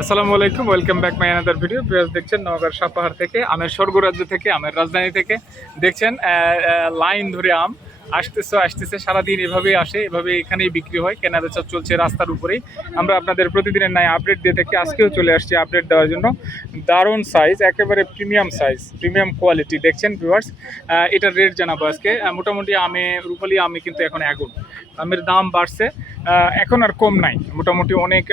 আসসালামু আলাইকুম, welcome back my another video. Prius দেখছেন নওগাঁর সাপাহার থেকে, আমের স্বর্গরাজ্য থেকে, আমের রাজধানী থেকে। দেখছেন লাইন ধরে আম আসতেছে সারাদিন, এভাবেই আসে, এভাবে এখানেই বিক্রি হয়, কেনাবেচা চলছে রাস্তার উপরেই। আমরা আপনাদের প্রতিদিনের ন্যায় আপডেট দিয়ে থাকি, আজকেও চলে আসছি আপডেট দেওয়ার জন্য। দারুণ সাইজ, একেবারে প্রিমিয়াম সাইজ, প্রিমিয়াম কোয়ালিটি। দেখছেন ভিউয়ার্স, এটার রেট জানাবো আজকে। মোটামুটি রূপালী আমে কিন্তু এখন আগুন, আমের দাম বাড়ছে, এখন আর কম নাই, মোটামুটি অনেক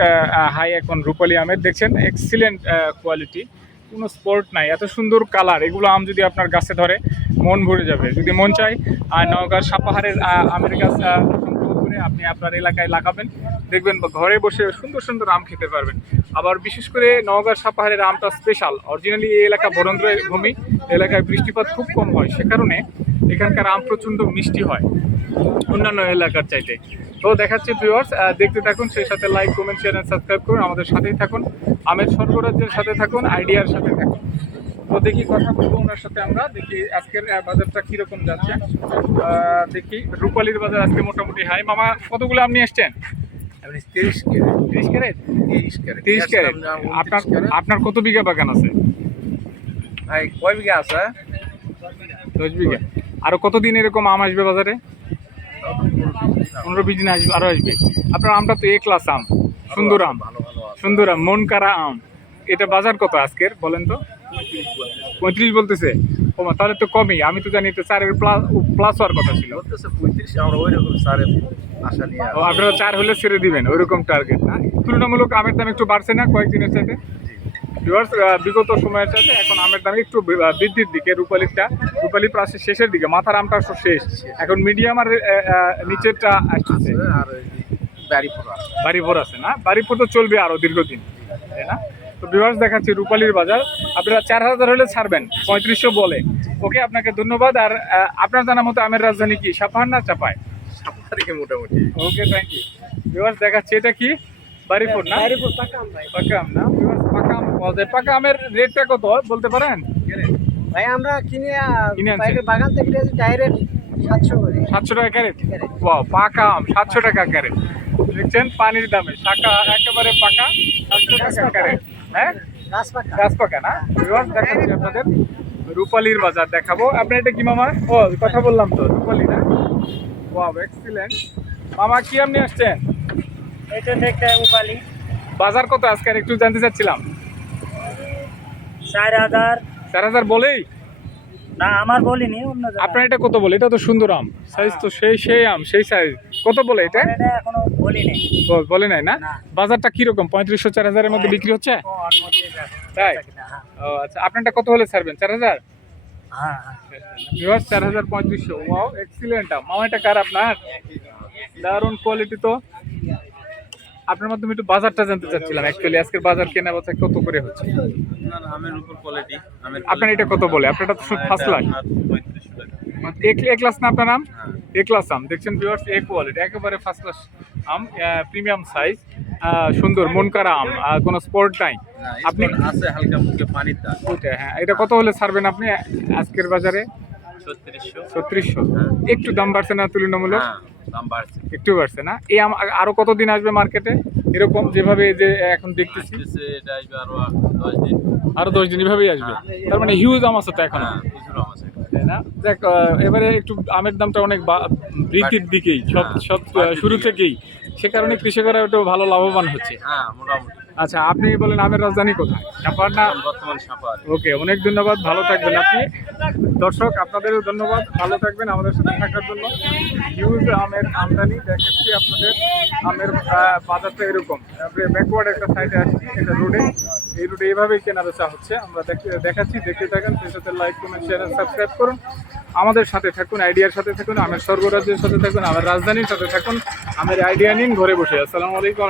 হাই এখন রূপালী আমের। দেখছেন এক্সিলেন্ট কোয়ালিটি, কোনো স্পট নাই, এত সুন্দর কালার। এগুলো আম যদি আপনার গাছে ধরে মন ভরে যাবে। যদি মন চায় নওগাঁর সাপাহারের আমের গাছ সংগ্রহ করে আপনি আপনার এলাকায় লাগাবেন, দেখবেন ঘরে বসে সুন্দর সুন্দর আম খেতে পারবেন। আবার বিশেষ করে নওগাঁর সাপাহারের আমটা স্পেশাল। অরিজিনালি এই এলাকা বরেন্দ্র ভূমি, এলাকায় বৃষ্টিপাত খুব কম হয়, সে কারণে এখানকার আম প্রচণ্ড মিষ্টি হয় অন্যান্য এলাকার চাইতে। তো দেখাচ্ছি ভিউয়ার্স, দেখতে থাকুন, সেই সাথে like, comment, share and subscribe করুন, আমাদের সাথেই থাকুন, আমের স্বর্গরাজ্যের সাথে থাকুন, আইডিয়ার সাথে থাকুন। তো দেখি কথা বলবো ওনার সাথে, আমরা দেখি আজকের বাজারটা কীরকম যাচ্ছে। দেখি রূপালীর বাজার আজকে মোটামুটি হাই। মামা কতগুলো আপনি এসছেন? 30 ক্যারেট। 30 ক্যারেট। আপনার কত বিঘা বাগান আছে? ভাই কয় বিঘা আছে? 10 বিঘা। আরো কতদিন এরকম আম আসবে বাজারে? 15-20 দিন আসবে, আরো আসবে। আপনার আমটা তো এ ক্লাস আম, সুন্দর আম, সুন্দর আম, মন কারা আম। এটা বাজার কত আজকের বলেন তো? 35 বলতেছে। ও তাহলে তো কমই, আমি তো জানি তো 4-এর প্লাস হওয়ার কথা ছিল। 35, আমরা ওইরকম স্যারের আশা নিয়ে। ও আপনারা 4 হলে ছেড়ে দিবেন, ওইরকম টার্গেট না? তুলনামূলক আমের দাম একটু বাড়ছে না কয়েকদিনের চাইতে? বিগত সময়ের চাইতে এখন আমের দাম একটু বৃদ্ধির দিকে। রূপালী প্রায় শেষের দিকে, মাথার আমটা শেষ, এখন মিডিয়াম আর নিচেরটা আসছে। আর বাড়িপুর আছে না? বাড়িপুর তো চলবে আরো দীর্ঘদিন, তাই না? তো ভিউয়ার্স দেখাচ্ছি রূপালীর বাজার, আপনারা 4000 হলে ছাড়বেন, 3500 বলে। ওকে, আপনাকে ধন্যবাদ। আর আপনার জানা মতো আমের রাজধানী কি সাপাহার না চাপায়? সাপাহারে মোটামুটি। ওকে, থ্যাংক ইউ। ভিউয়ার্স দেখাচ্ছি, এটা কি বাড়িপুর না? পাকা আম না? ভিউয়ার্স পাকা আম পাওয়া যায়। পাকা আমের রেটটা কত বলতে পারেন? ভাই আমরা কিনে আনছেন? বাগান থেকে ডাইরেক্ট 700 করে। 700 টাকা ক্যারেট? ওয়াও, পাকা আম 700 টাকা ক্যারেট। দেখছেন পানির দামে শাখা একেবারে পাকা, 700 টাকা ক্যারেট। হ্যাঁ, গাছ পাকা না? ভিউয়ার্স দেখাচ্ছি আপনাদের রূপালীর বাজার দেখাবো। আপনার এটা কি মামা? ও কথা বললাম তো, রূপালী না? Wow, excellent. মামা কি আপনি আসছেন? এটা দেখতে রূপালী। বাজার কত আজকে একটু জানতে চাচ্ছিলাম। 4000 বলেই না, আমার বলিনি, অন্য আপনার এটা কত বলে? এটা তো সুন্দর আম, সাইজ তো সেই আম, সেই সাইজ। কত বলে এটা? এখনো বলিনি। বলে নাই না? বাজারটা কিরকম? 3500-4000 এর মধ্যে বিক্রি হচ্ছে? তাই? ও আচ্ছা, আপনারটা কত হলে ছাড়বেন? 4000? হ্যাঁ। 4000-3500। ওয়াও, এক্সিলেন্ট আম। মামা এটা কার আপনার? দারুণ কোয়ালিটি তো। আপনার মাধ্যমে একটু বাজারটা জানতে চাচ্ছিলাম অ্যাকচুয়ালি, আজকের বাজার কেনা বেচা কত করে হচ্ছে? আমের উপর কোয়ালিটি। আপনার এটা কত বলে? আপনারটা তো ফার্স্ট ক্লাস। এ ক্লাস না আপনার আম? এ ক্লাস আম। দেখছেন ভিউয়ার্স, এ কোয়ালিটি, একেবারে ফার্স্ট ক্লাস আম, প্রিমিয়াম সাইজ, সুন্দর মন কারা আম, কোনো স্পট নাই। আপনি আছে হালকা মুখে পানির দাম। ওইটা, হ্যাঁ, এটা কত হলে ছাড়বেন আপনি আজকের বাজারে? 3600। একটু দাম বাড়ছে না তুলনামূলক? দাম বাড়ছে, একটু বাড়ছে না? এই আম আরো কতদিন আসবে মার্কেটে এরকম যেভাবে যে এখন দেখতেছি? এটা আসবে আরো 10 দিন। এভাবেই আসবে। তার মানে হিউজ আম আছে তো এখন, প্রচুর আম আছে। তাই না? দেখ, এবারে একটু আমের দামটা অনেক বৃদ্ধির দিকেই, সব শুরু থেকেই, সে কারণে কৃষকেরা একটু ভালো লাভবান হচ্ছে। মোটামুটি। আচ্ছা, আপনি বলেন আমের রাজধানী কোথায়? সাপাহার না? বর্তমান সাপাহার। ওকে, অনেক ধন্যবাদ, ভালো থাকবেন আপনি। দর্শক আপনাদেরও ধন্যবাদ, ভালো থাকবেন আমাদের সাথে থাকার জন্য। হিউজ আমের আমদানি দেখাচ্ছি আপনাদের। আমের বাজারটা এরকম, ব্যাকওয়ার্ড একটা সাইডে আসছি, এটা রোডে, এই রোডে এইভাবেই কেনা বেচা হচ্ছে। আমরা দেখাচ্ছি, দেখতে থাকেন, সেই সাথে like, comment, share and subscribe করুন, আমাদের সাথে থাকুন, আইডিয়ার সাথে থাকুন, আমের স্বর্গরাজ্যের সাথে থাকুন, আমের রাজধানীর সাথে থাকুন, আমের আইডিয়া নিন ঘরে বসে। আসসালামু আলাইকুম।